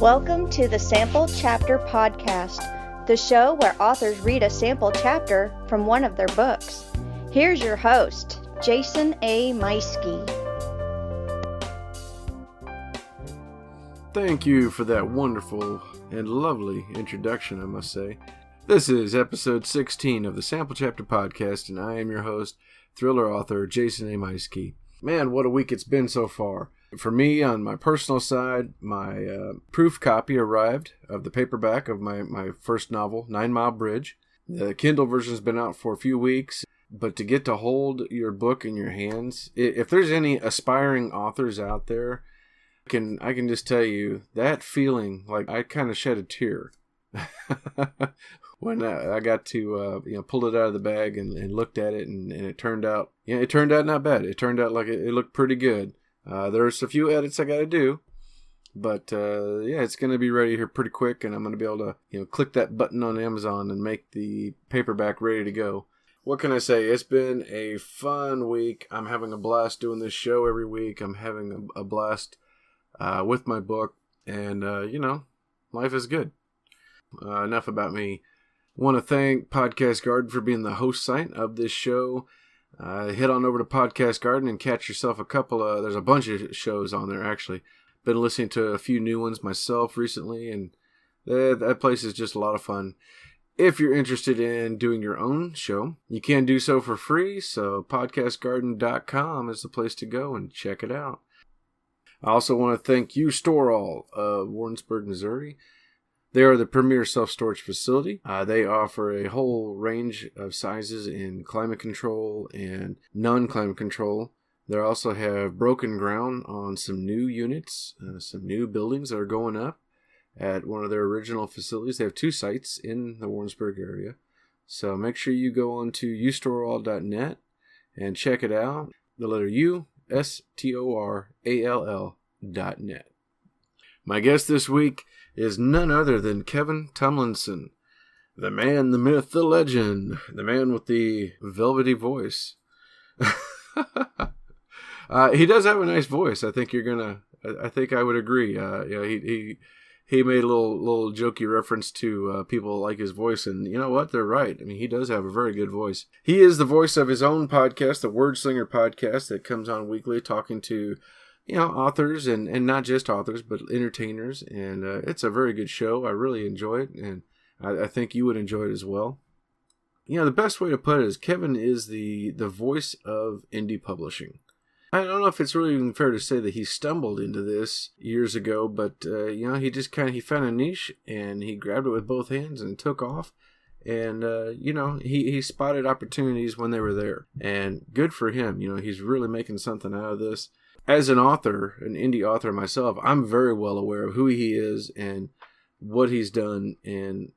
Welcome to the Sample Chapter Podcast, the show where authors read a sample chapter from one of their books. Here's your host, Jason A. Meiske. Thank you for that wonderful and lovely introduction, I must say. This is episode 16 of the Sample Chapter Podcast, and I am your host, thriller author Jason A. Meiske. Man, what a week it's been so far. For me, on my personal side, my proof copy arrived of the paperback of my first novel, 9 Mile Bridge. The Kindle version's been out for a few weeks, but to get to hold your book in your hands, if there's any aspiring authors out there, I can just tell you that feeling, like I kind of shed a tear when I got to pull it out of the bag and looked at it, and it turned out not bad. It turned out like it looked pretty good. There's a few edits I got to do, but it's going to be ready here pretty quick, and I'm going to be able to click that button on Amazon and make the paperback ready to go. What can I say? It's been a fun week. I'm having a blast doing this show every week. I'm having a blast with my book, and life is good. Enough about me. Want to thank Podcast Garden for being the host site of this show. Head on over to Podcast Garden and catch yourself a couple of, there's a bunch of shows on there actually. Been listening to a few new ones myself recently, and that place is just a lot of fun. If you're interested in doing your own show, you can do so for free, so podcastgarden.com is the place to go and check it out. I also want to thank U-Store-All of Warrensburg, Missouri. They are the premier self-storage facility. They offer a whole range of sizes in climate control and non-climate control. They also have broken ground on some new units, some new buildings that are going up at one of their original facilities. They have 2 sites in the Warrensburg area. So make sure you go on to ustoreall.net and check it out. The letter U, STORALL.net. My guest this week is none other than Kevin Tumlinson. The man, the myth, the legend. The man with the velvety voice. He does have a nice voice. I think I would agree. He made a little jokey reference to people like his voice, and you know what? They're right. I mean, he does have a very good voice. He is the voice of his own podcast, the Wordslinger podcast, that comes on weekly, talking to authors and not just authors, but entertainers. And it's a very good show. I really enjoy it, and I think you would enjoy it as well. The best way to put it is Kevin is the voice of indie publishing. I don't know if it's really even fair to say that he stumbled into this years ago, but he just he found a niche and he grabbed it with both hands and took off. And he spotted opportunities when they were there, and good for him. He's really making something out of this. As an author, an indie author myself, I'm very well aware of who he is and what he's done, and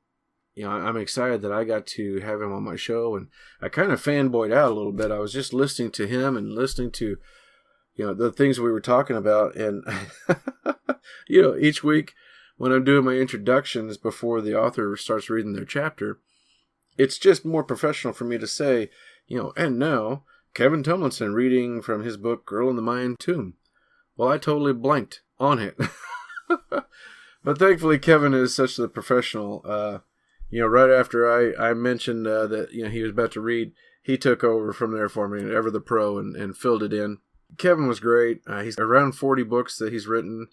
I'm excited that I got to have him on my show. And I kind of fanboyed out a little bit. I was just listening to him and listening to the things we were talking about, and each week when I'm doing my introductions before the author starts reading their chapter, it's just more professional for me to say, and now Kevin Tumlinson reading from his book, Girl in the Mayan Tomb. Well, I totally blanked on it. But thankfully, Kevin is such a professional. Right after I mentioned that he was about to read, he took over from there for me, ever the pro, and filled it in. Kevin was great. He's around 40 books that he's written.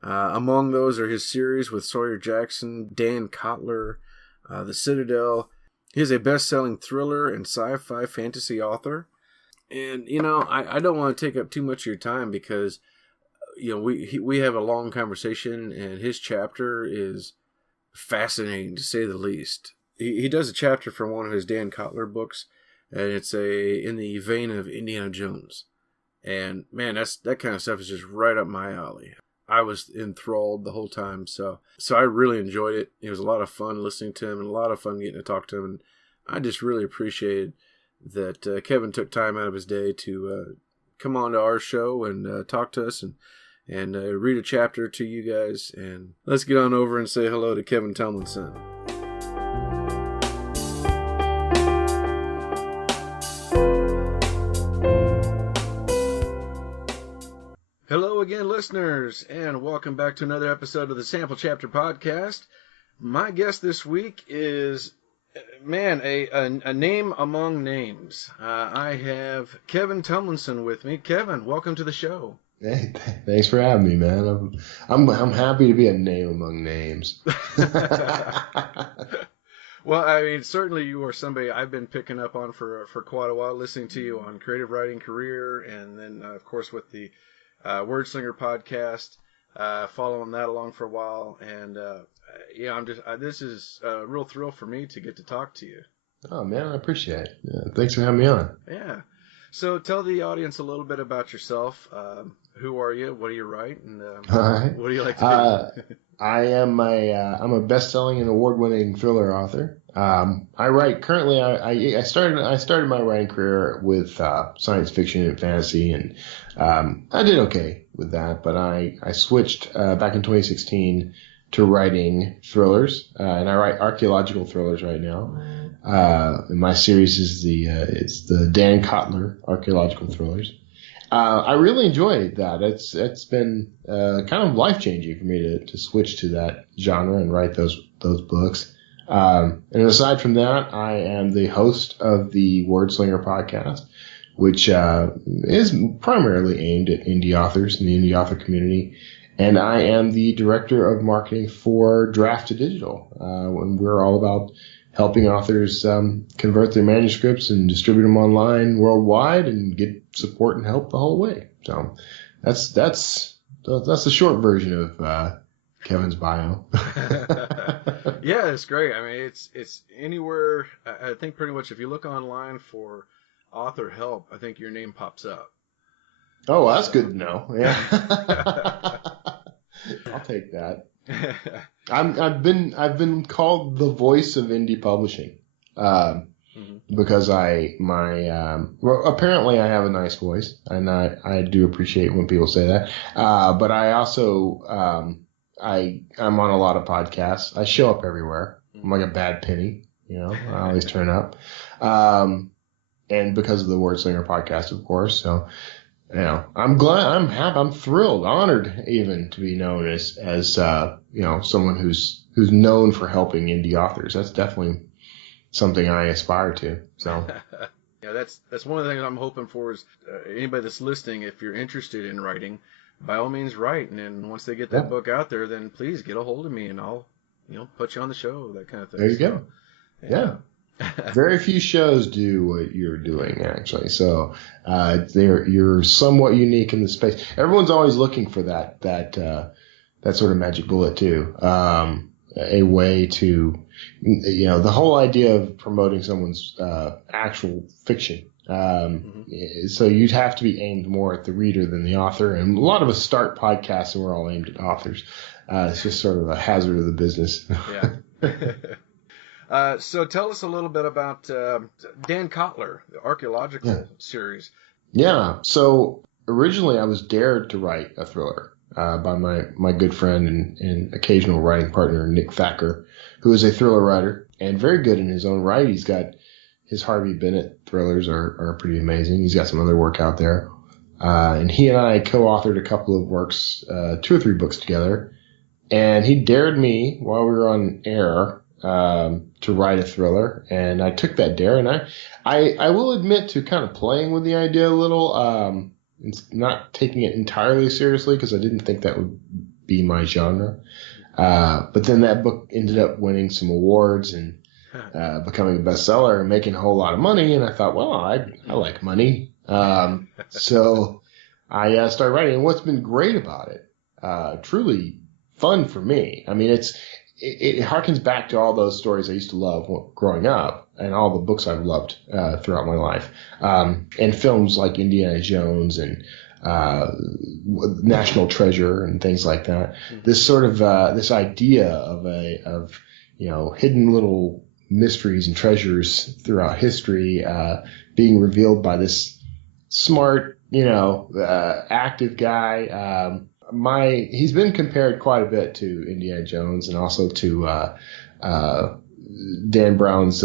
Among those are his series with Sawyer Jackson, Dan Kotler, The Citadel. He's a best-selling thriller and sci-fi fantasy author. And, I don't want to take up too much of your time because, we have a long conversation, and his chapter is fascinating, to say the least. He does a chapter from one of his Dan Kotler books, and it's in the vein of Indiana Jones. And, man, that kind of stuff is just right up my alley. I was enthralled the whole time, so I really enjoyed it. It was a lot of fun listening to him, and a lot of fun getting to talk to him, and I just really appreciated that Kevin took time out of his day to come on to our show and talk to us and read a chapter to you guys. And let's get on over and say hello to Kevin Tumlinson. Hello again, listeners, and welcome back to another episode of the Sample Chapter Podcast. My guest this week is, a name among names. I have Kevin Tumlinson with me. Kevin, welcome to the show. Hey, thanks for having me, man. I'm happy to be a name among names. Well, I mean, certainly you are somebody I've been picking up on for quite a while, listening to you on Creative Writing Career, and then, of course, with the Wordslinger podcast, following that along for a while. And, this is a real thrill for me to get to talk to you. Oh, man, I appreciate it. Yeah, thanks for having me on. Yeah. So tell the audience a little bit about yourself. Who are you? What do you write? And right. What do you like to do? I'm a best-selling and award-winning thriller author. I write currently. I started my writing career with science fiction and fantasy, and I did okay with that. But I switched back in 2016 to writing thrillers, and I write archaeological thrillers right now. And my series is it's the Dan Kotler archaeological thrillers. I really enjoy that. It's been kind of life-changing for me to switch to that genre and write those books. And aside from that, I am the host of the Wordslinger podcast, which is primarily aimed at indie authors in the indie author community. And I am the director of marketing for Draft to Digital. And we're all about helping authors convert their manuscripts and distribute them online worldwide and get support and help the whole way. So that's the short version of Kevin's bio. Yeah, it's great. I mean, it's anywhere. I think pretty much if you look online for author help, I think your name pops up. Oh, well, that's good to know. Yeah. I'll take that. I've been called the voice of indie publishing, because apparently I have a nice voice, and I do appreciate when people say that. But I also, I'm on a lot of podcasts. I show up everywhere. I'm like a bad penny, I always turn up. And because of the Wordslinger podcast, of course. So, I'm glad, I'm happy, I'm thrilled, honored even to be known as someone who's known for helping indie authors. That's definitely something I aspire to. So, yeah, that's one of the things I'm hoping for is anybody that's listening, if you're interested in writing, by all means write. And then once they get that book out there, then please get a hold of me and I'll, put you on the show, that kind of thing. There you go. Yeah. Very few shows do what you're doing, actually. So you're somewhat unique in the space. Everyone's always looking for that sort of magic bullet too. A way to, the whole idea of promoting someone's actual fiction. So you'd have to be aimed more at the reader than the author. And a lot of us start podcasts and we're all aimed at authors. It's just sort of a hazard of the business. Yeah. So tell us a little bit about Dan Kotler, the archaeological series. Yeah. So originally I was dared to write a thriller by my good friend and occasional writing partner, Nick Thacker, who is a thriller writer and very good in his own right. He's got his Harvey Bennett thrillers are pretty amazing. He's got some other work out there. And he and I co-authored a couple of works, 2 or 3 books together. And he dared me while we were on air to write a thriller, and I took that dare, and I will admit to kind of playing with the idea a little, and not taking it entirely seriously because I didn't think that would be my genre. But then that book ended up winning some awards and becoming a bestseller and making a whole lot of money, and I thought, well, I like money. So I started writing, and what's been great about it, truly fun for me. I mean, it harkens back to all those stories I used to love growing up and all the books I've loved throughout my life. And films like Indiana Jones and National Treasure and things like that. This sort of this idea of hidden little mysteries and treasures throughout history being revealed by this smart, active guy. He's been compared quite a bit to Indiana Jones and also to Dan Brown's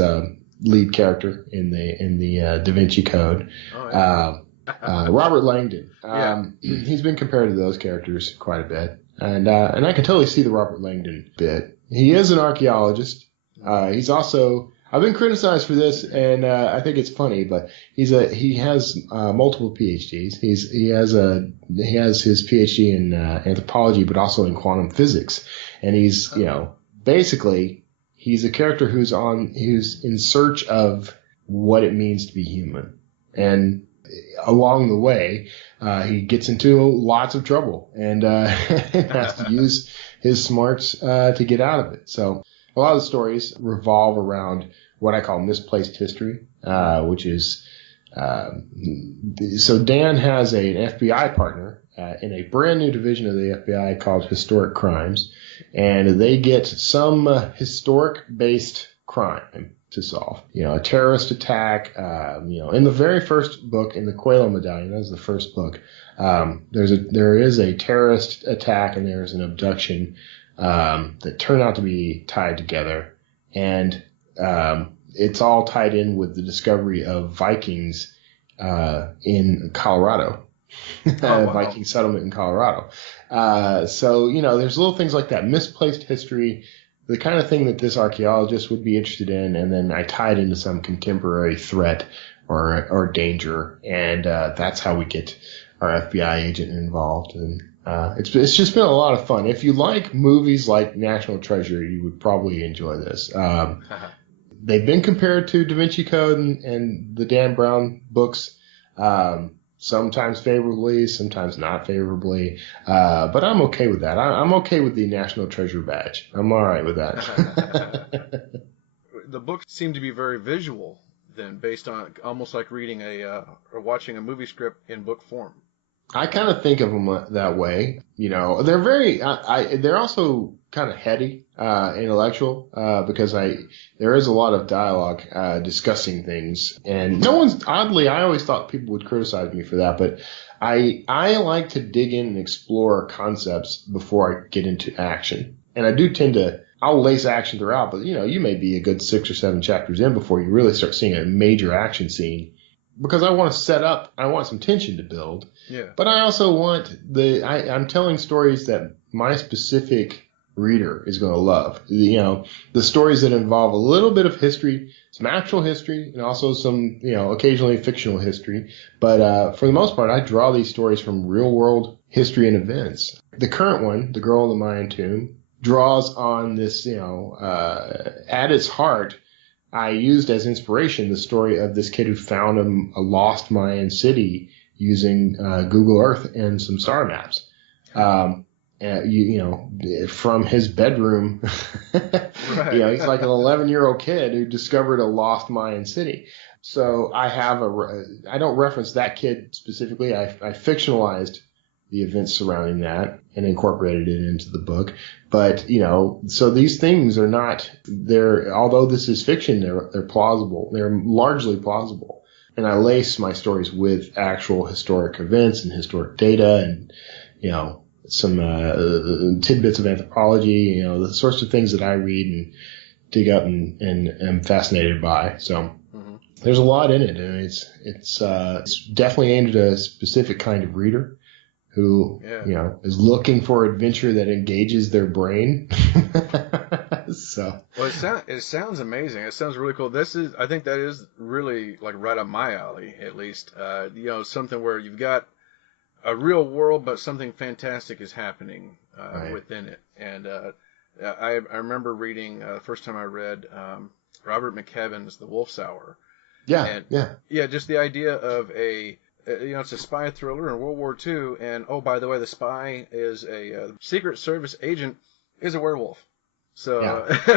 lead character in the Da Vinci Code. Oh, yeah. Robert Langdon. Yeah. He's been compared to those characters quite a bit. And I can totally see the Robert Langdon bit. He is an archaeologist. He's also, I've been criticized for this, and I think it's funny, but he has multiple PhDs. He has his PhD in anthropology, but also in quantum physics. And he's, basically, he's a character who's in search of what it means to be human. And along the way, he gets into lots of trouble and has to use his smarts to get out of it. So a lot of the stories revolve around what I call misplaced history, which is so Dan has an FBI partner in a brand new division of the FBI called Historic Crimes, and they get some historic-based crime to solve. A terrorist attack. In the very first book, in the Coelho Medallion, that was the first book. There is a terrorist attack and there's an abduction that turn out to be tied together, and it's all tied in with the discovery of Vikings in Colorado. Wow. Viking settlement in Colorado. So there's little things like that, misplaced history, the kind of thing that this archaeologist would be interested in, and then I tied into some contemporary threat or danger, and that's how we get our FBI agent involved. And it's just been a lot of fun. If you like movies like National Treasure, you would probably enjoy this. They've been compared to Da Vinci Code and the Dan Brown books. Sometimes favorably, sometimes not favorably. But I'm okay with that. I'm okay with the National Treasure badge. I'm all right with that. The books seem to be very visual, then, based on almost like reading or watching a movie script in book form. I kind of think of them that way. They're very, they're also kind of heady, intellectual, because there is a lot of dialogue, discussing things, and oddly, I always thought people would criticize me for that, but I like to dig in and explore concepts before I get into action. And I do I'll lace action throughout, but you may be a good 6 or 7 chapters in before you really start seeing a major action scene. Because I want to set up, I want some tension to build. Yeah. But I also want I'm telling stories that my specific reader is going to love. The stories that involve a little bit of history, some actual history, and also some, occasionally fictional history. But for the most part, I draw these stories from real world history and events. The current one, The Girl in the Mayan Tomb, draws on this, at its heart, I used as inspiration the story of this kid who found a lost Mayan city using Google Earth and some star maps. From his bedroom, Right. he's like an 11-year-old kid who discovered a lost Mayan city. So I don't reference that kid specifically. I fictionalized the events surrounding that and incorporated it into the book. But, so these things are although this is fiction, they're plausible. They're largely plausible. And I lace my stories with actual historic events and historic data and, some tidbits of anthropology, the sorts of things that I read and dig up and am fascinated by. So there's a lot in it. And it's definitely aimed at a specific kind of reader who, is looking for adventure that engages their brain. So. Well, it sounds amazing. It sounds really cool. I think that is really like right up my alley, at least. Something where you've got a real world, but something fantastic is happening Right. within it. And I remember reading the first time I read Robert McKevin's The Wolf's Hour. Yeah. Yeah, just the idea of it's a spy thriller in World War II, and oh, by the way, the spy is a Secret Service agent, is a werewolf. So,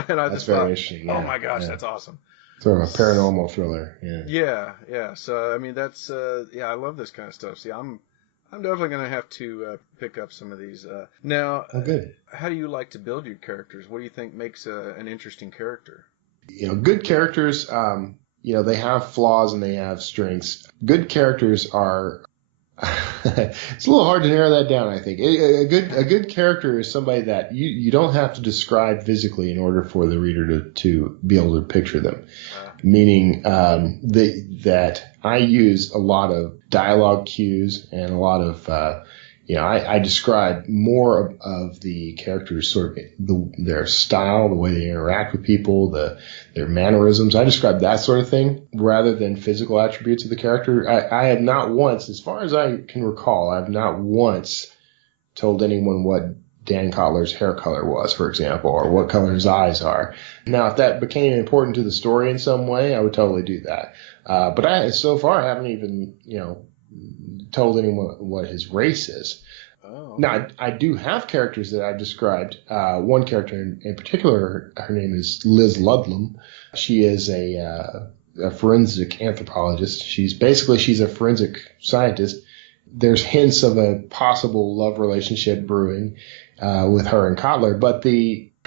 and I That's just very thought, interesting. oh my gosh, that's awesome. Sort of a paranormal thriller. Yeah. So, I mean, that's I love this kind of stuff. See, I'm definitely going to have to pick up some of these. Now, good. How do you like to build your characters? What do you think makes an interesting character? Good characters, they have flaws and they have strengths. Good characters are, it's a little hard to narrow that down, I think. A good character is somebody that you don't have to describe physically in order for the reader to be able to picture them. meaning that I use a lot of dialogue cues and a lot of I describe more of the characters, sort of their style, the way they interact with people, their mannerisms. I describe that sort of thing rather than physical attributes of the character. I have not once, as far as I can recall, I have not once told anyone what Dan Kotler's hair color was, for example, or what color his eyes are. Now, if that became important to the story in some way, I would totally do that. But so far, I haven't even, told anyone what his race is. Oh. Now, I do have characters that I've described. One character in particular, her name is Liz Ludlam. She is a forensic anthropologist. She's a forensic scientist. There's hints of a possible love relationship brewing with her and Kotler, but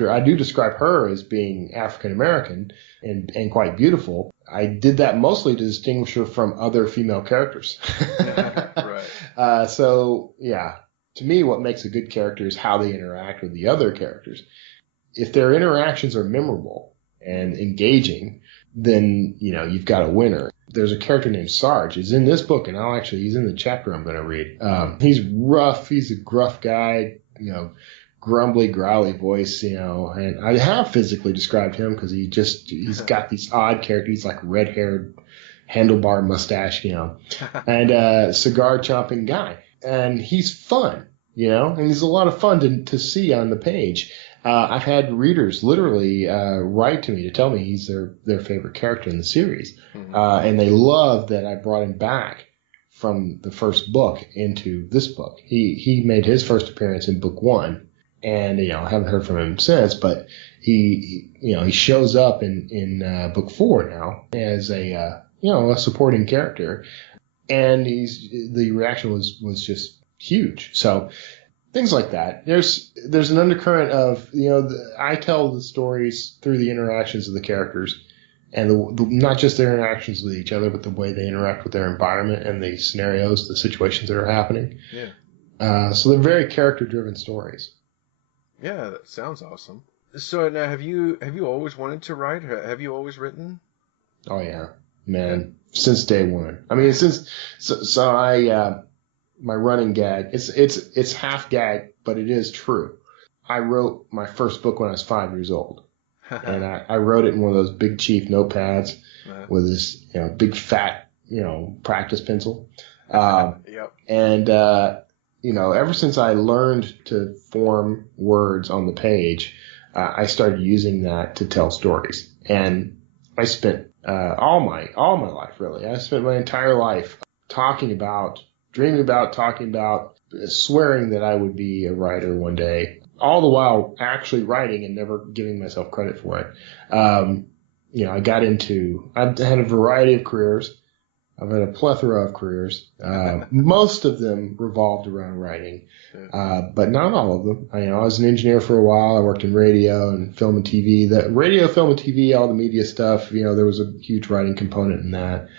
I do describe her as being African American and quite beautiful. I did that mostly to distinguish her from other female characters. Right. So yeah, to me, what makes a good character is how they interact with the other characters. If their interactions are memorable and engaging, then you've got a winner. There's a character named Sarge. He's in this book, and he's in the chapter I'm going to read. He's rough. He's a gruff guy, grumbly, growly voice, and I have physically described him because he's got these odd characters. He's like red-haired, handlebar mustache, and cigar chomping guy. And he's fun, and he's a lot of fun to see on the page. I've had readers literally write to me to tell me he's their favorite character in the series. Mm-hmm. And they love that I brought him back from the first book into this book. He made his first appearance in book 1, and I haven't heard from him since, but he shows up in book 4 now as a supporting character, and the reaction was just huge. So things like that. There's an undercurrent of, I tell the stories through the interactions of the characters, and not just their interactions with each other, but the way they interact with their environment and the scenarios, the situations that are happening. Yeah. So they're very character-driven stories. Yeah, that sounds awesome. So now, have you always wanted to write? Have you always written? Oh yeah, man, since day one. I mean, my running gag, it's half gag, but it is true. I wrote my first book when I was 5 years old, and I wrote it in one of those big cheap notepads with this big fat practice pencil. Yep. And ever since I learned to form words on the page, I started using that to tell stories. And I spent all my life, really. I spent my entire life dreaming about, talking about, swearing that I would be a writer one day, all the while actually writing and never giving myself credit for it. I've had a variety of careers. I've had a plethora of careers. Most of them revolved around writing, but not all of them. I was an engineer for a while. I worked in radio and film and TV. The radio, film and TV, all the media stuff, there was a huge writing component in that.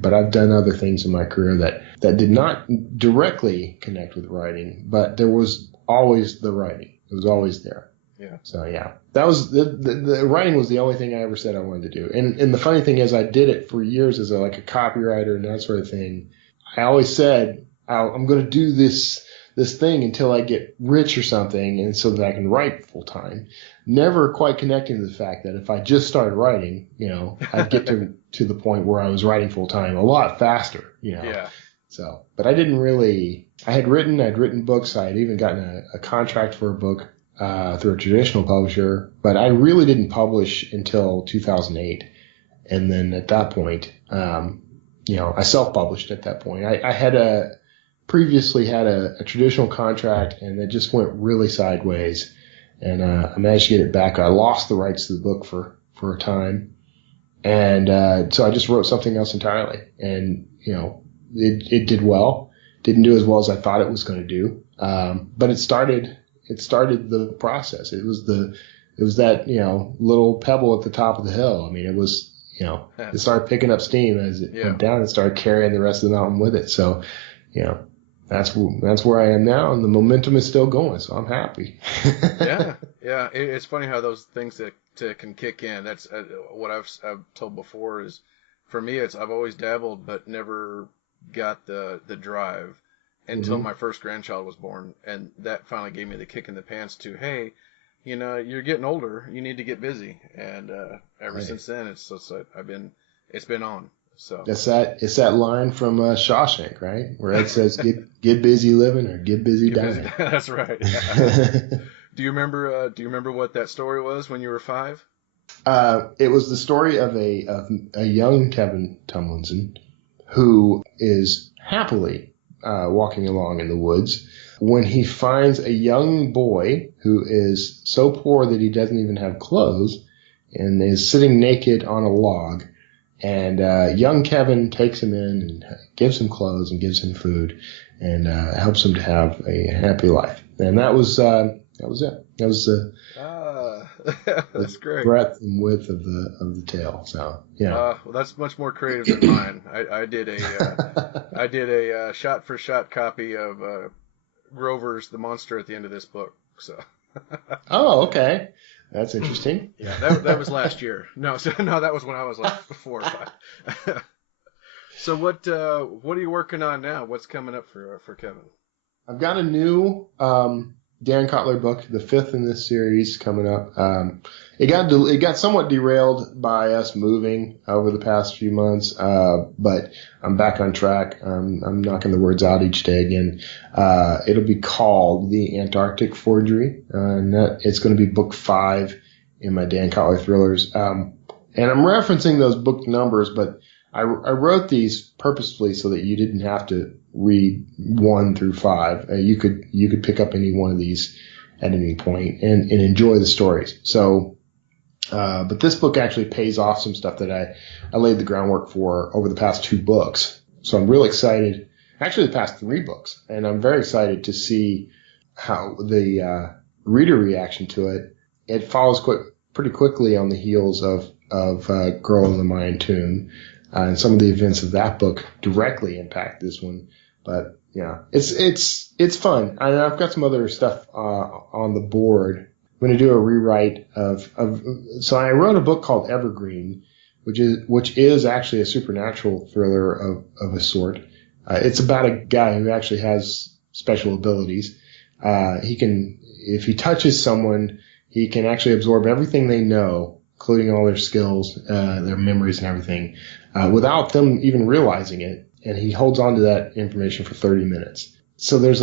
But I've done other things in my career that did not directly connect with writing, but there was always the writing. It was always there. Yeah. So yeah, that was the writing was the only thing I ever said I wanted to do. And the funny thing is, I did it for years as a copywriter and that sort of thing. I always said I'm going to do this thing until I get rich or something, and so that I can write full time. Never quite connecting to the fact that if I just started writing, I'd get to the point where I was writing full time a lot faster. Yeah. So, but I didn't really. I'd written books. I had even gotten a contract for a book through a traditional publisher, but I really didn't publish until 2008. And then at that point, I self-published at that point. I had previously had a traditional contract, and it just went really sideways. And I managed to get it back. I lost the rights to the book for a time. And so I just wrote something else entirely. And, it did well. Didn't do as well as I thought it was going to do. But it started the process. It was that, little pebble at the top of the hill. I mean, it was, it started picking up steam as it went down and started carrying the rest of the mountain with it. So, that's where I am now, and the momentum is still going, so I'm happy. Yeah. It's funny how those things that can kick in. That's what I've told before is, for me, I've always dabbled but never got the drive until my first grandchild was born, and that finally gave me the kick in the pants to, hey, you're getting older, you need to get busy, and ever since then it's been on. So it's that line from Shawshank, right, where it says get busy living or get busy dying. That's right. Do you remember what that story was when you were 5? It was the story of a young Kevin Tumlinson who is happily walking along in the woods when he finds a young boy who is so poor that he doesn't even have clothes and is sitting naked on a log. And young Kevin takes him in and gives him clothes and gives him food and helps him to have a happy life. And that was it. That was that's great. Breadth and width of the tale. So yeah. Well, that's much more creative than mine. I did a shot for shot copy of Grover's The Monster at the end of this book. So. Oh, okay. That's interesting. Yeah, that was last year. No, that was when I was like 4 or 5. So what are you working on now? What's coming up for Kevin? I've got a new Dan Kotler book, the 5th in this series, coming up. It got somewhat derailed by us moving over the past few months, but I'm back on track. I'm knocking the words out each day again. It'll be called The Antarctic Forgery, and it's going to be book 5 in my Dan Kotler thrillers. And I'm referencing those book numbers, but I wrote these purposefully so that you didn't have to read 1 through 5. You could pick up any one of these at any point and enjoy the stories. So, but this book actually pays off some stuff that I laid the groundwork for over the past 2 books. So I'm real excited. Actually, the past 3 books, and I'm very excited to see how the reader reaction to it. It follows pretty quickly on the heels of Girl in the Mayan Tomb. And some of the events of that book directly impact this one. But yeah, it's fun. I've got some other stuff on the board. I'm going to do a rewrite so I wrote a book called Evergreen, which is actually a supernatural thriller of a sort. It's about a guy who actually has special abilities. If he touches someone, he can actually absorb everything they know, including all their skills, their memories and everything, without them even realizing it. And he holds on to that information for 30 minutes. So there's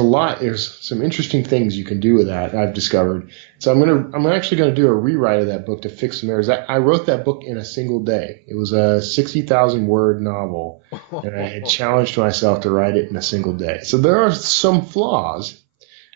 some interesting things you can do with that, I've discovered. So I'm actually going to do a rewrite of that book to fix some errors. I wrote that book in a single day. It was a 60,000 word novel, and I had challenged myself to write it in a single day. So there are some flaws,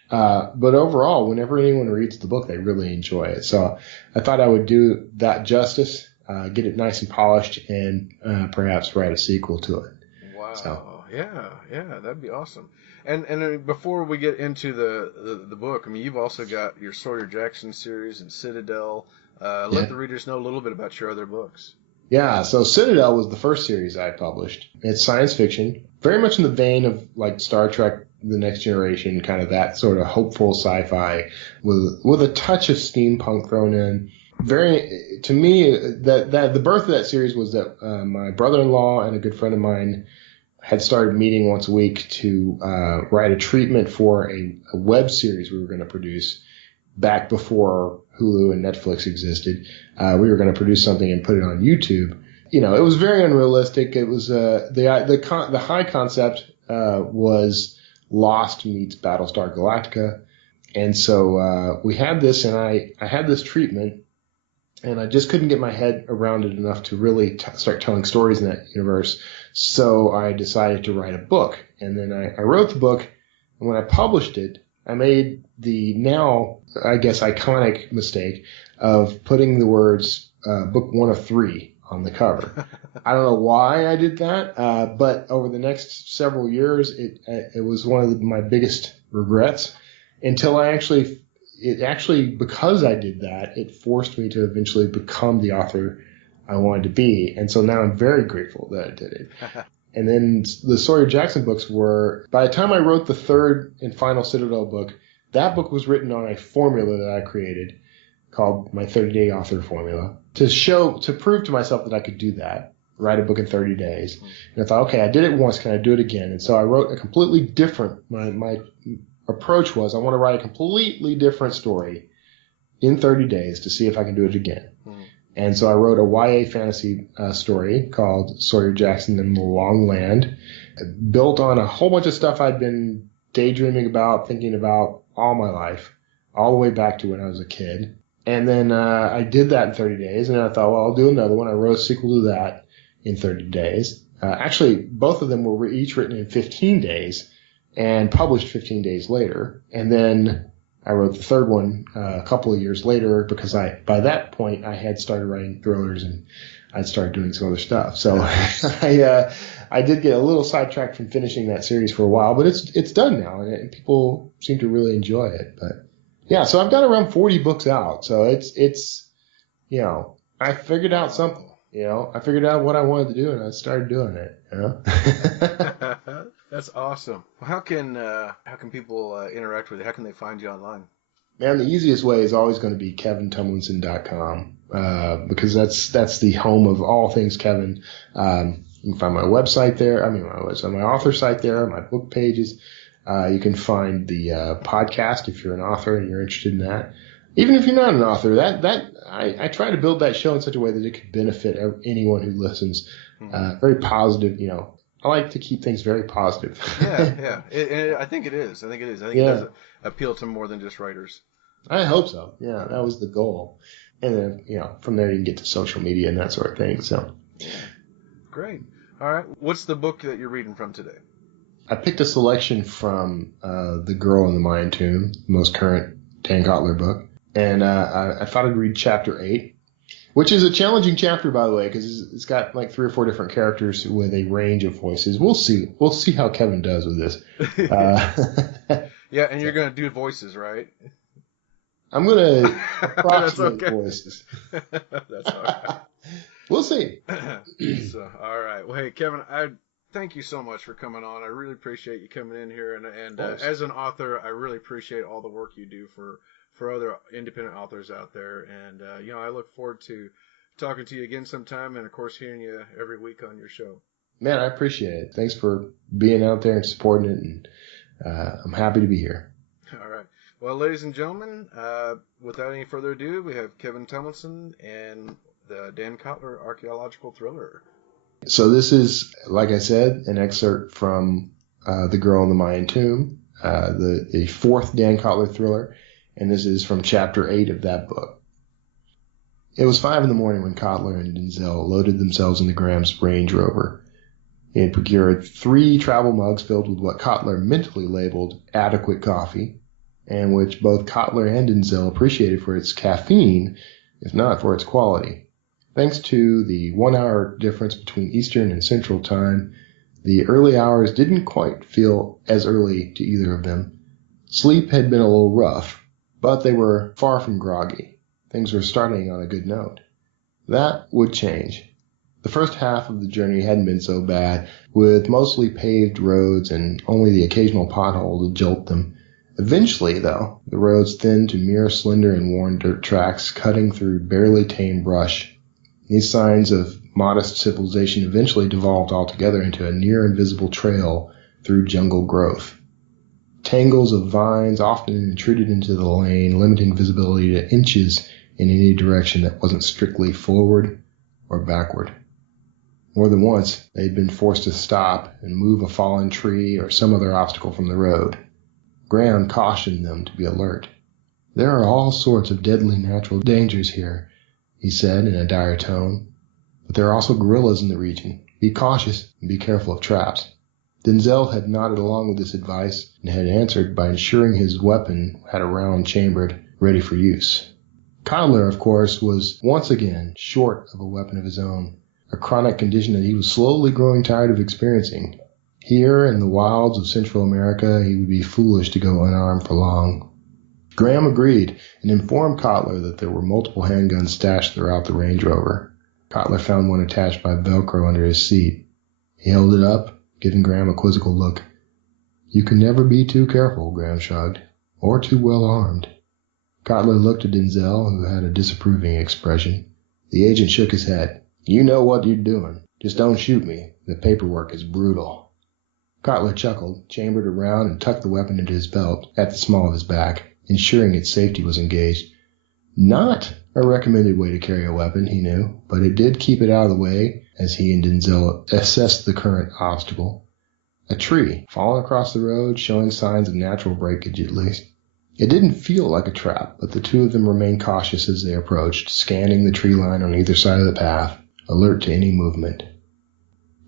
but overall, whenever anyone reads the book, they really enjoy it. So I thought I would do that justice, get it nice and polished, and perhaps write a sequel to it. Wow. So. Yeah, that'd be awesome. And before we get into the book, I mean, you've also got your Sawyer Jackson series and Citadel. Let the readers know a little bit about your other books. Yeah, so Citadel was the first series I published. It's science fiction, very much in the vein of like Star Trek, The Next Generation, kind of that sort of hopeful sci-fi with a touch of steampunk thrown in. To me, that the birth of that series was that my brother-in-law and a good friend of mine had started meeting once a week to write a treatment for a web series we were going to produce back before Hulu and Netflix existed. We were going to produce something and put it on YouTube. You know, it was very unrealistic. It was the high concept was Lost meets Battlestar Galactica, and so we had this, and I had this treatment, and I just couldn't get my head around it enough to really start telling stories in that universe. So I decided to write a book, and then I wrote the book, and when I published it, I made the now, I guess, iconic mistake of putting the words book 1 of 3 on the cover. I don't know why I did that, but over the next several years, it was one of my biggest regrets until because I did that, it forced me to eventually become the author I wanted to be. And so now I'm very grateful that I did it. And then the Sawyer Jackson books were, by the time I wrote the third and final Citadel book, that book was written on a formula that I created called my 30-day author formula to prove to myself that I could do that, write a book in 30 days. And I thought, okay, I did it once, can I do it again? And so I wrote a completely different, my approach was, I want to write a completely different story in 30 days to see if I can do it again. And so I wrote a YA fantasy story called Sawyer Jackson and the Long Land, built on a whole bunch of stuff I'd been daydreaming about, thinking about all my life, all the way back to when I was a kid. And then I did that in 30 days, and then I thought, well, I'll do another one. I wrote a sequel to that in 30 days. Actually, both of them were each written in 15 days and published 15 days later. And then I wrote the third one a couple of years later because by that point I had started writing thrillers and I'd started doing some other stuff. So I did get a little sidetracked from finishing that series for a while, but it's done now and people seem to really enjoy it. But yeah, so I've got around 40 books out. So it's you know, I figured out something. You know, I figured out what I wanted to do and I started doing it. You know. That's awesome. How can people interact with you? How can they find you online? Man, the easiest way is always going to be kevintumlinson.com because that's the home of all things Kevin. You can find my website there. I mean, my author site there, my book pages. You can find the podcast if you're an author and you're interested in that. Even if you're not an author, I try to build that show in such a way that it could benefit anyone who listens. Very positive, you know. I like to keep things very positive. Yeah. I think it is. I think it does appeal to more than just writers. I hope so. Yeah, that was the goal. And then, you know, from there you can get to social media and that sort of thing. So, great. All right. What's the book that you're reading from today? I picked a selection from The Girl in the Mayan Tomb, the most current Dan Kotler book. And I thought I'd read chapter 8. Which is a challenging chapter, by the way, because it's got like 3 or 4 different characters with a range of voices. We'll see how Kevin does with this. Yeah, and you're going to do voices, right? I'm going to approximate voices. That's all right. We'll see. So, all right. Well, hey, Kevin, I thank you so much for coming on. I really appreciate you coming in here. And as an author, I really appreciate all the work you do for other independent authors out there. And, you know, I look forward to talking to you again sometime and, of course, hearing you every week on your show. Man, I appreciate it. Thanks for being out there and supporting it. And I'm happy to be here. All right. Well, ladies and gentlemen, without any further ado, we have Kevin Tumlinson and the Dan Kotler archaeological thriller. So this is, like I said, an excerpt from The Girl in the Mayan Tomb, the 4th Dan Kotler thriller. And this is from chapter 8 of that book. It was 5 a.m. when Kotler and Denzel loaded themselves into Graham's Range Rover. He had procured 3 travel mugs filled with what Kotler mentally labeled adequate coffee, and which both Kotler and Denzel appreciated for its caffeine, if not for its quality. Thanks to the 1-hour difference between Eastern and Central Time, the early hours didn't quite feel as early to either of them. Sleep had been a little rough, but they were far from groggy. Things were starting on a good note. That would change. The first half of the journey hadn't been so bad, with mostly paved roads and only the occasional pothole to jolt them. Eventually, though, the roads thinned to mere slender and worn dirt tracks cutting through barely tamed brush. These signs of modest civilization eventually devolved altogether into a near-invisible trail through jungle growth. Tangles of vines often intruded into the lane, limiting visibility to inches in any direction that wasn't strictly forward or backward. More than once, they'd been forced to stop and move a fallen tree or some other obstacle from the road. Graham cautioned them to be alert. There are all sorts of deadly natural dangers here, he said in a dire tone. But there are also gorillas in the region. Be cautious and be careful of traps. Denzel had nodded along with this advice and had answered by ensuring his weapon had a round chambered, ready for use. Kotler, of course, was once again short of a weapon of his own, a chronic condition that he was slowly growing tired of experiencing. Here in the wilds of Central America, he would be foolish to go unarmed for long. Graham agreed and informed Kotler that there were multiple handguns stashed throughout the Range Rover. Kotler found one attached by Velcro under his seat. He held it up, giving Graham a quizzical look. You can never be too careful, Graham shrugged, or too well armed. Cotler looked at Denzel, who had a disapproving expression. The agent shook his head. You know what you're doing. Just don't shoot me. The paperwork is brutal. Cotler chuckled, chambered around, and tucked the weapon into his belt at the small of his back, ensuring its safety was engaged. Not a recommended way to carry a weapon, he knew, but it did keep it out of the way as he and Denzel assessed the current obstacle. A tree, fallen across the road, showing signs of natural breakage at least. It didn't feel like a trap, but the two of them remained cautious as they approached, scanning the tree line on either side of the path, alert to any movement.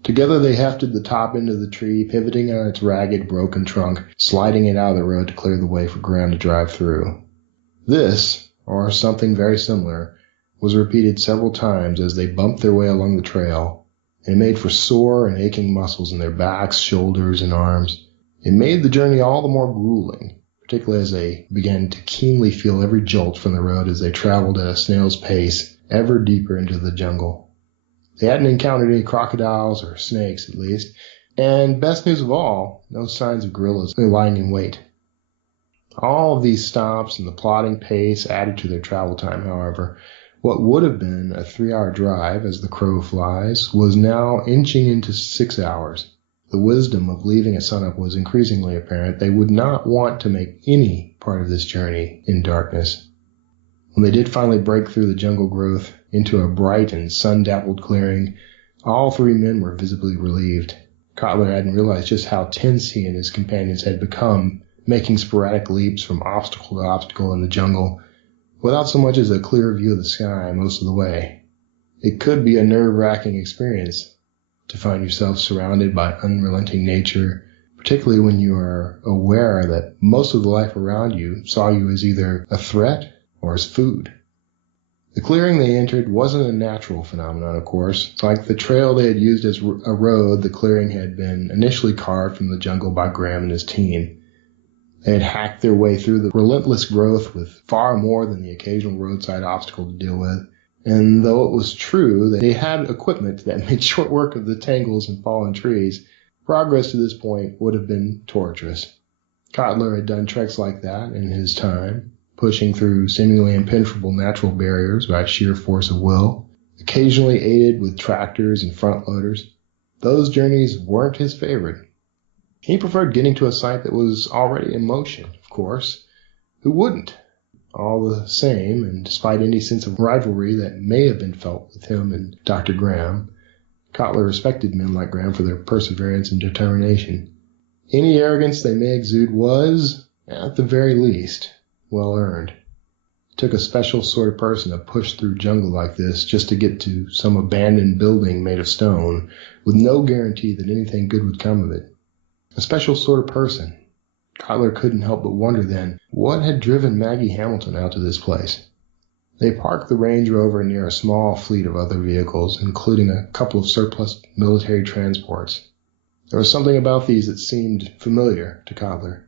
Together they hefted the top end of the tree, pivoting on its ragged, broken trunk, sliding it out of the road to clear the way for Graham to drive through. This, or something very similar, was repeated several times as they bumped their way along the trail. It made for sore and aching muscles in their backs, shoulders, and arms. It made the journey all the more grueling, particularly as they began to keenly feel every jolt from the road as they traveled at a snail's pace ever deeper into the jungle. They hadn't encountered any crocodiles or snakes, at least, and best news of all, no signs of gorillas lying in wait. All of these stops and the plodding pace added to their travel time, however. What would have been a 3-hour drive, as the crow flies, was now inching into 6 hours. The wisdom of leaving at sunup was increasingly apparent. They would not want to make any part of this journey in darkness. When they did finally break through the jungle growth into a bright and sun-dappled clearing, all three men were visibly relieved. Cotler hadn't realized just how tense he and his companions had become, making sporadic leaps from obstacle to obstacle in the jungle, without so much as a clear view of the sky most of the way. It could be a nerve-wracking experience to find yourself surrounded by unrelenting nature, particularly when you are aware that most of the life around you saw you as either a threat or as food. The clearing they entered wasn't a natural phenomenon, of course. Like the trail they had used as a road, the clearing had been initially carved from the jungle by Graham and his team. They had hacked their way through the relentless growth with far more than the occasional roadside obstacle to deal with. And though it was true that they had equipment that made short work of the tangles and fallen trees, progress to this point would have been torturous. Cotler had done treks like that in his time, pushing through seemingly impenetrable natural barriers by sheer force of will, occasionally aided with tractors and front loaders. Those journeys weren't his favorite. He preferred getting to a site that was already in motion, of course. Who wouldn't? All the same, and despite any sense of rivalry that may have been felt with him and Dr. Graham, Cotler respected men like Graham for their perseverance and determination. Any arrogance they may exude was, at the very least, well earned. It took a special sort of person to push through jungle like this just to get to some abandoned building made of stone, with no guarantee that anything good would come of it. A special sort of person. Cotler couldn't help but wonder then, what had driven Maggie Hamilton out to this place? They parked the Range Rover near a small fleet of other vehicles, including a couple of surplus military transports. There was something about these that seemed familiar to Cotler.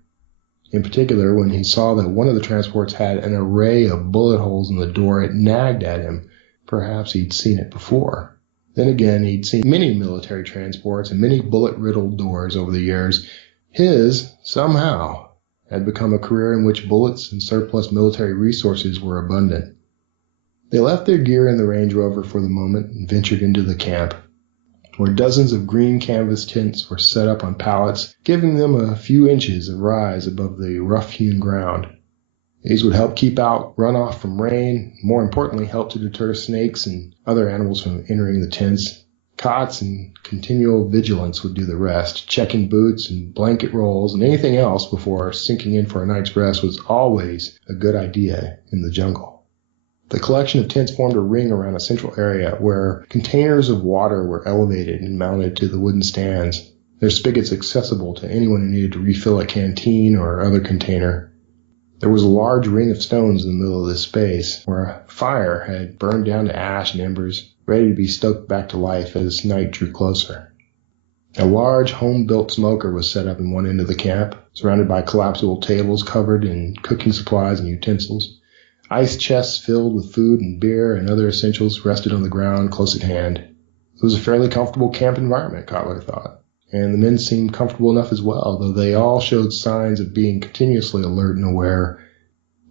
In particular, when he saw that one of the transports had an array of bullet holes in the door, it nagged at him. Perhaps he'd seen it before. Then again, he'd seen many military transports and many bullet-riddled doors over the years. His, somehow, had become a career in which bullets and surplus military resources were abundant. They left their gear in the Range Rover for the moment and ventured into the camp, where dozens of green canvas tents were set up on pallets, giving them a few inches of rise above the rough-hewn ground. These would help keep out runoff from rain, more importantly help to deter snakes and other animals from entering the tents. Cots and continual vigilance would do the rest. Checking boots and blanket rolls and anything else before sinking in for a night's rest was always a good idea in the jungle. The collection of tents formed a ring around a central area where containers of water were elevated and mounted to the wooden stands, their spigots accessible to anyone who needed to refill a canteen or other container. There was a large ring of stones in the middle of this space, where a fire had burned down to ash and embers, ready to be stoked back to life as night drew closer. A large home-built smoker was set up in one end of the camp, surrounded by collapsible tables covered in cooking supplies and utensils. Ice chests filled with food and beer and other essentials rested on the ground close at hand. It was a fairly comfortable camp environment, Cotler thought, and the men seemed comfortable enough as well, though they all showed signs of being continuously alert and aware.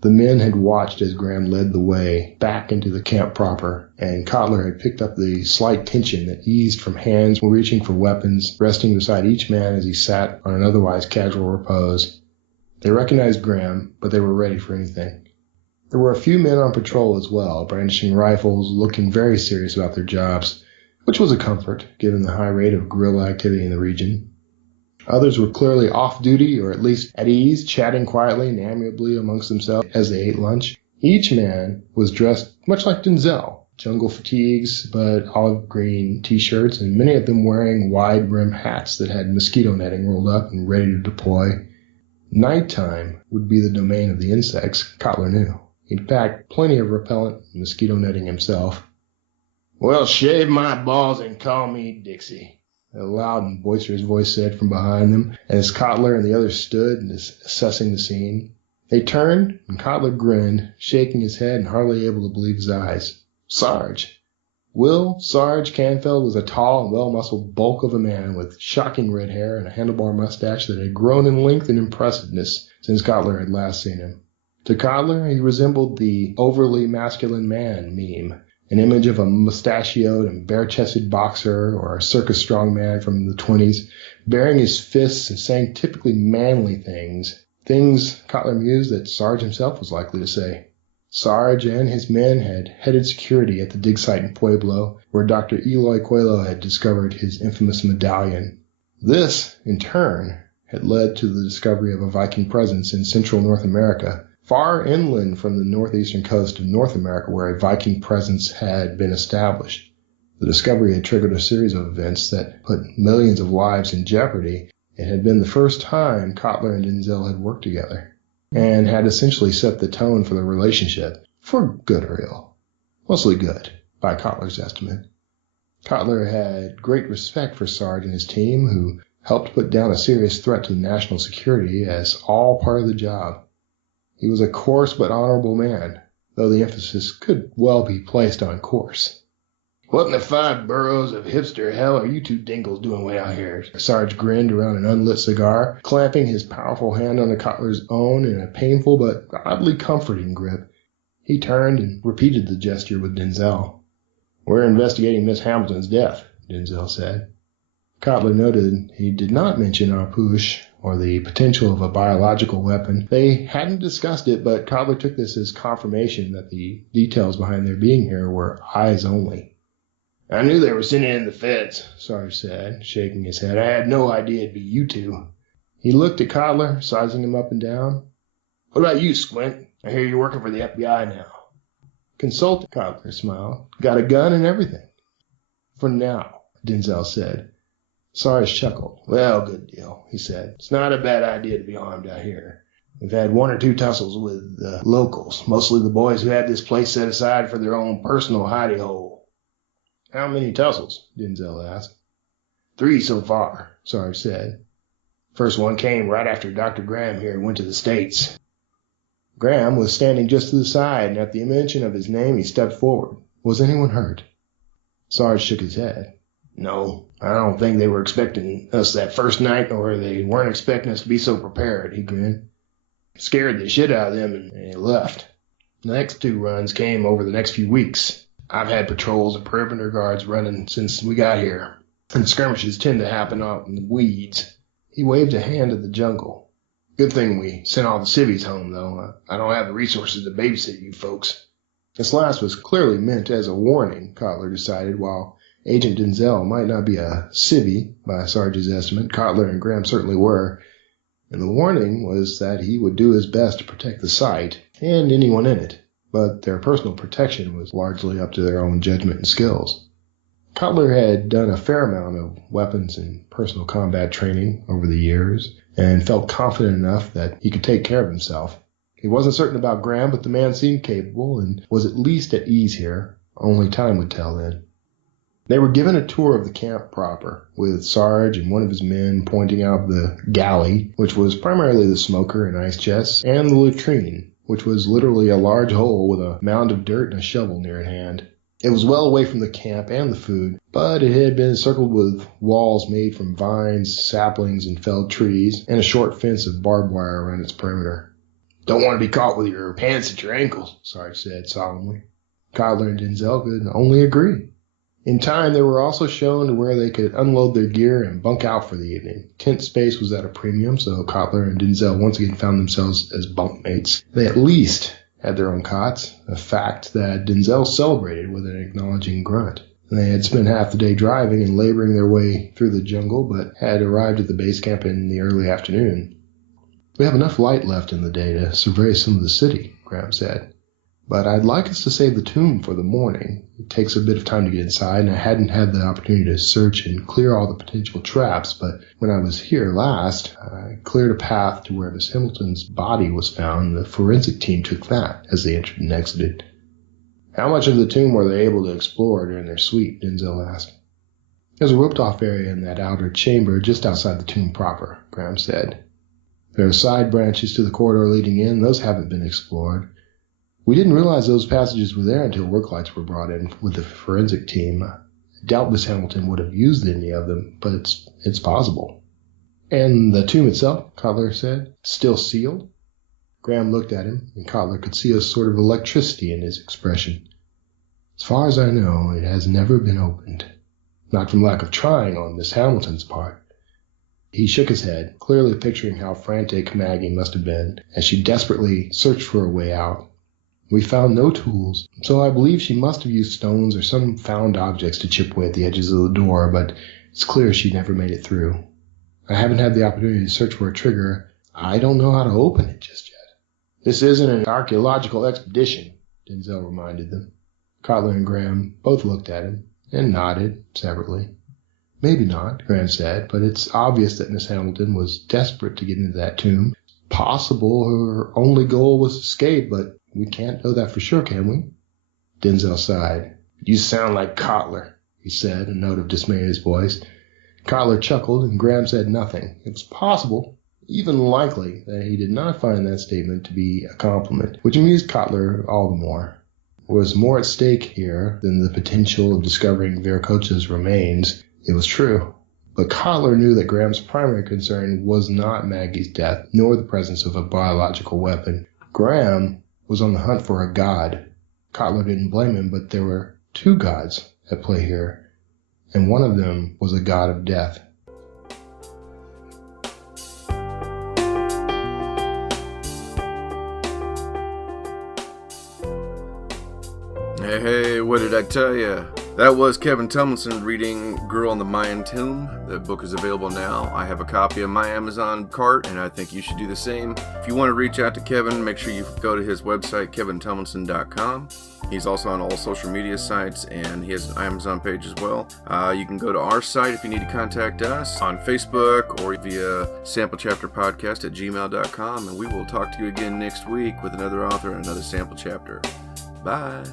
The men had watched as Graham led the way back into the camp proper, and Cotler had picked up the slight tension that eased from hands reaching for weapons, resting beside each man as he sat on an otherwise casual repose. They recognized Graham, but they were ready for anything. There were a few men on patrol as well, brandishing rifles, looking very serious about their jobs, which was a comfort, given the high rate of guerrilla activity in the region. Others were clearly off-duty, or at least at ease, chatting quietly and amiably amongst themselves as they ate lunch. Each man was dressed much like Denzel, jungle fatigues, but olive green T-shirts, and many of them wearing wide-brim hats that had mosquito netting rolled up and ready to deploy. Nighttime would be the domain of the insects, Cotler knew. He'd packed plenty of repellent and mosquito netting himself. "Well, shave my balls and call me Dixie," a loud and boisterous voice said from behind them, as Cotler and the others stood assessing the scene. They turned, and Cotler grinned, shaking his head and hardly able to believe his eyes. Sarge. Will Sarge Canfield was a tall and well-muscled bulk of a man with shocking red hair and a handlebar mustache that had grown in length and impressiveness since Cotler had last seen him. To Cotler, he resembled the overly masculine man meme, an image of a mustachioed and bare-chested boxer or a circus strongman from the 20s, baring his fists and saying typically manly things Cotler mused that Sarge himself was likely to say. Sarge and his men had headed security at the dig site in Pueblo, where Dr. Eloy Coelho had discovered his infamous medallion. This, in turn, had led to the discovery of a Viking presence in central North America, far inland from the northeastern coast of North America where a Viking presence had been established. The discovery had triggered a series of events that put millions of lives in jeopardy. It had been the first time Cotler and Denzel had worked together, and had essentially set the tone for the relationship, for good or ill. Mostly good, by Cotler's estimate. Cotler had great respect for Sarge and his team, who helped put down a serious threat to national security as all part of the job. He was a coarse but honorable man, though the emphasis could well be placed on coarse. "What in the 5 boroughs of hipster hell are you two dingles doing way out here?" Sarge grinned around an unlit cigar, clamping his powerful hand on the Cotler's own in a painful but oddly comforting grip. He turned and repeated the gesture with Denzel. "We're investigating Miss Hamilton's death," Denzel said. Cotler noted he did not mention Arpouche or the potential of a biological weapon. They hadn't discussed it, but Cotler took this as confirmation that the details behind their being here were eyes only. "I knew they were sending in the feds," Sarge said, shaking his head. "I had no idea it'd be you two." He looked at Cotler, sizing him up and down. "What about you, Squint? I hear you're working for the FBI now." "Consultant," Cotler smiled. "Got a gun and everything." "For now," Denzel said. Sarge chuckled. "Well, good deal," he said. "It's not a bad idea to be armed out here. We've had 1 or 2 tussles with the locals, mostly the boys who had this place set aside for their own personal hidey hole." "How many tussles?" Denzel asked. 3 so far," Sarge said. "First one came right after Dr. Graham here went to the States." Graham was standing just to the side, and at the mention of his name he stepped forward. "Was anyone hurt?" Sarge shook his head. "No, I don't think they were expecting us that first night, or they weren't expecting us to be so prepared," he grinned. "Scared the shit out of them, and they left. The next 2 runs came over the next few weeks. I've had patrols and perimeter guards running since we got here, and skirmishes tend to happen out in the weeds." He waved a hand at the jungle. "Good thing we sent all the civvies home, though. I don't have the resources to babysit you folks." This last was clearly meant as a warning, Cotler decided. While Agent Denzel might not be a civvy, by Sarge's estimate, Cotler and Graham certainly were, and the warning was that he would do his best to protect the site and anyone in it, but their personal protection was largely up to their own judgment and skills. Cotler had done a fair amount of weapons and personal combat training over the years, and felt confident enough that he could take care of himself. He wasn't certain about Graham, but the man seemed capable and was at least at ease here. Only time would tell then. They were given a tour of the camp proper, with Sarge and one of his men pointing out the galley, which was primarily the smoker and ice chests, and the latrine, which was literally a large hole with a mound of dirt and a shovel near at hand. It was well away from the camp and the food, but it had been encircled with walls made from vines, saplings, and felled trees, and a short fence of barbed wire around its perimeter. "Don't want to be caught with your pants at your ankles," Sarge said solemnly. Codler and Denzel could only agree. In time, they were also shown to where they could unload their gear and bunk out for the evening. Tent space was at a premium, so Codler and Denzel once again found themselves as bunkmates. They at least had their own cots, a fact that Denzel celebrated with an acknowledging grunt. They had spent half the day driving and laboring their way through the jungle, but had arrived at the base camp in the early afternoon. "We have enough light left in the day to survey some of the city," Graham said. "But I'd like us to save the tomb for the morning. It takes a bit of time to get inside, and I hadn't had the opportunity to search and clear all the potential traps, but when I was here last, I cleared a path to where Miss Hamilton's body was found. The forensic team took that as they entered and exited." "How much of the tomb were they able to explore during their sweep?" Denzel asked. "There's a roped-off area in that outer chamber just outside the tomb proper," Graham said. "There are side branches to the corridor leading in. Those haven't been explored. We didn't realize those passages were there until work lights were brought in with the forensic team. I doubt Miss Hamilton would have used any of them, but it's possible." "And the tomb itself," Codler said, "still sealed?" Graham looked at him, and Codler could see a sort of electricity in his expression. "As far as I know, it has never been opened. Not from lack of trying on Miss Hamilton's part." He shook his head, clearly picturing how frantic Maggie must have been as she desperately searched for a way out. "We found no tools, so I believe she must have used stones or some found objects to chip away at the edges of the door, but it's clear she never made it through. I haven't had the opportunity to search for a trigger. I don't know how to open it just yet." "This isn't an archaeological expedition," Denzel reminded them. Codler and Graham both looked at him and nodded separately. "Maybe not," Graham said, "but it's obvious that Miss Hamilton was desperate to get into that tomb. Possible her only goal was escape, but we can't know that for sure, can we?" Denzel sighed. "You sound like Codler," he said, a note of dismay in his voice. Codler chuckled, and Graham said nothing. It was possible, even likely, that he did not find that statement to be a compliment, which amused Codler all the more. There was more at stake here than the potential of discovering Viracocha's remains. It was true. But Codler knew that Graham's primary concern was not Maggie's death, nor the presence of a biological weapon. Graham was on the hunt for a god. Codler didn't blame him, but there were two gods at play here, and one of them was a god of death. Hey, what did I tell you? That was Kevin Tumlinson reading Girl in the Mayan Tomb. The book is available now. I have a copy on my Amazon cart, and I think you should do the same. If you want to reach out to Kevin, make sure you go to his website, kevintumlinson.com. He's also on all social media sites, and he has an Amazon page as well. You can go to our site if you need to contact us on Facebook or via samplechapterpodcast@gmail.com, and we will talk to you again next week with another author and another sample chapter. Bye.